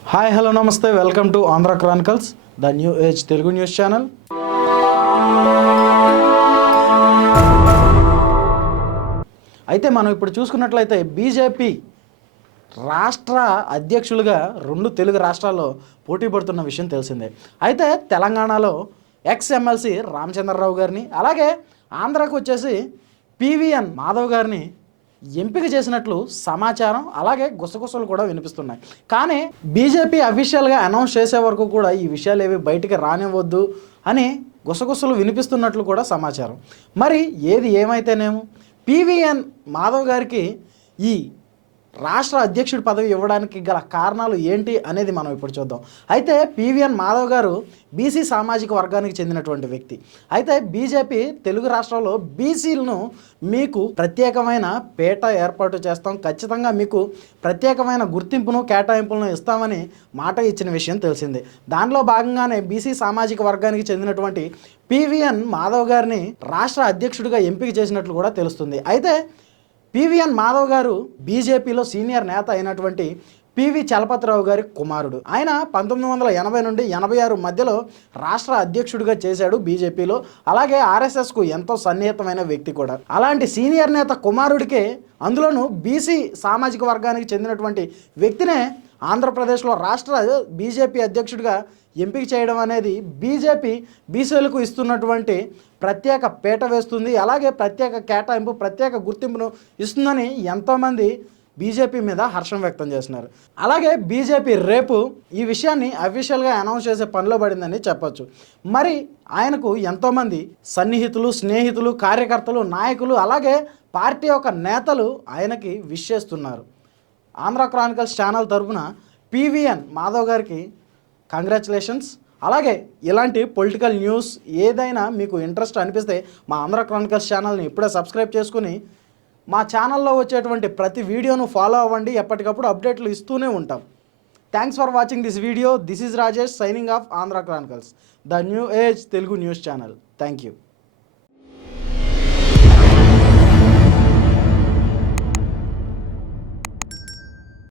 Hi hello నమస్తే. Welcome to Andhra chronicles the new age Telugu news channel అయితే మనం ఇప్పుడు చూసుకున్నట్లయితే బీజేపీ రాష్ట్ర అధ్యక్షులుగా రెండు తెలుగు రాష్ట్రాల్లో పోటీ పడుతున్న విషయం తెలిసిందే. అయితే తెలంగాణలో ఎక్స్ ఎమ్మెల్సీ రామచంద్రరావు గారిని అలాగే ఆంధ్రాకు వచ్చేసి పివిఎన్ మాధవ్ గారిని ఎంపిక చేసినట్లు సమాచారం అలాగే గుసగుసలు కూడా వినిపిస్తున్నాయి. కానీ బీజేపీ అఫీషియల్గా అనౌన్స్ చేసే వరకు కూడా ఈ విషయాలు ఏవి బయటికి రానివ్వద్దు అని గుసగుసలు వినిపిస్తున్నట్లు కూడా సమాచారం. మరి ఏది ఏమైతేనేమో పివిఎన్ మాధవ్ గారికి ఈ రాష్ట్ర అధ్యక్షుడి పదవి ఇవ్వడానికి గల కారణాలు ఏంటి అనేది మనం ఇప్పుడు చూద్దాం. అయితే పివిఎన్ మాధవ్ గారు బీసీ సామాజిక వర్గానికి చెందినటువంటి వ్యక్తి. అయితే బీజేపీ తెలుగు రాష్ట్రాల్లో బీసీలను మీకు ప్రత్యేకమైన పేట ఏర్పాటు చేస్తాం. ఖచ్చితంగా మీకు ప్రత్యేకమైన గుర్తింపును కేటాయింపులను ఇస్తామని మాట ఇచ్చిన విషయం తెలిసిందే. దానిలో భాగంగానే బీసీ సామాజిక వర్గానికి చెందినటువంటి పివిఎన్ మాధవ్ గారిని రాష్ట్ర అధ్యక్షుడిగా ఎంపిక చేసినట్లు కూడా తెలుస్తుంది. అయితే పివిఎన్ మాధవ్ గారు బీజేపీలో సీనియర్ నేత అయినటువంటి పివి చలపతిరావు గారి కుమారుడు. ఆయన పంతొమ్మిది వందల ఎనభై నుండి ఎనభై ఆరు మధ్యలో రాష్ట్ర అధ్యక్షుడిగా చేశాడు బీజేపీలో అలాగే ఆర్ఎస్ఎస్కు ఎంతో సన్నిహితమైన వ్యక్తి కూడా. అలాంటి సీనియర్ నేత కుమారుడికే అందులోనూ బీసీ సామాజిక వర్గానికి చెందినటువంటి వ్యక్తినే ఆంధ్రప్రదేశ్లో రాష్ట్ర బీజేపీ అధ్యక్షుడిగా ఎంపిక చేయడం అనేది బీజేపీ బీసీలకు ఇస్తున్నటువంటి ప్రత్యేక పీట వేస్తుంది. అలాగే ప్రత్యేక కేటాయింపు ప్రత్యేక గుర్తింపును ఇస్తుందని ఎంతోమంది బీజేపీ మీద హర్షం వ్యక్తం చేస్తున్నారు. అలాగే బీజేపీ రేపు ఈ విషయాన్ని అఫీషియల్గా అనౌన్స్ చేసే పనిలో పడిందని చెప్పొచ్చు. మరి ఆయనకు ఎంతోమంది సన్నిహితులు స్నేహితులు కార్యకర్తలు నాయకులు అలాగే పార్టీ యొక్క నేతలు ఆయనకి విష్ చేస్తున్నారు. ఆంధ్ర క్రానికల్స్ ఛానల్ తరపున పీవీఎన్ మాధవ్ గారికి కంగ్రాచులేషన్స్ అలాగే ఇలాంటి పొలిటికల్ న్యూస్ ఏదైనా మీకు ఇంట్రెస్ట్ అనిపిస్తే మా ఆంధ్ర క్రానికల్స్ ఛానల్ని ఇప్పుడే సబ్స్క్రైబ్ చేసుకుని మా ఛానల్లో వచ్చేటువంటి ప్రతి వీడియోను ఫాలో అవ్వండి. ఎప్పటికప్పుడు అప్డేట్లు ఇస్తూనే ఉంటాం. Thanks for watching this video this is Rajesh signing off Andhra chronicles the new age Telugu news channel thank you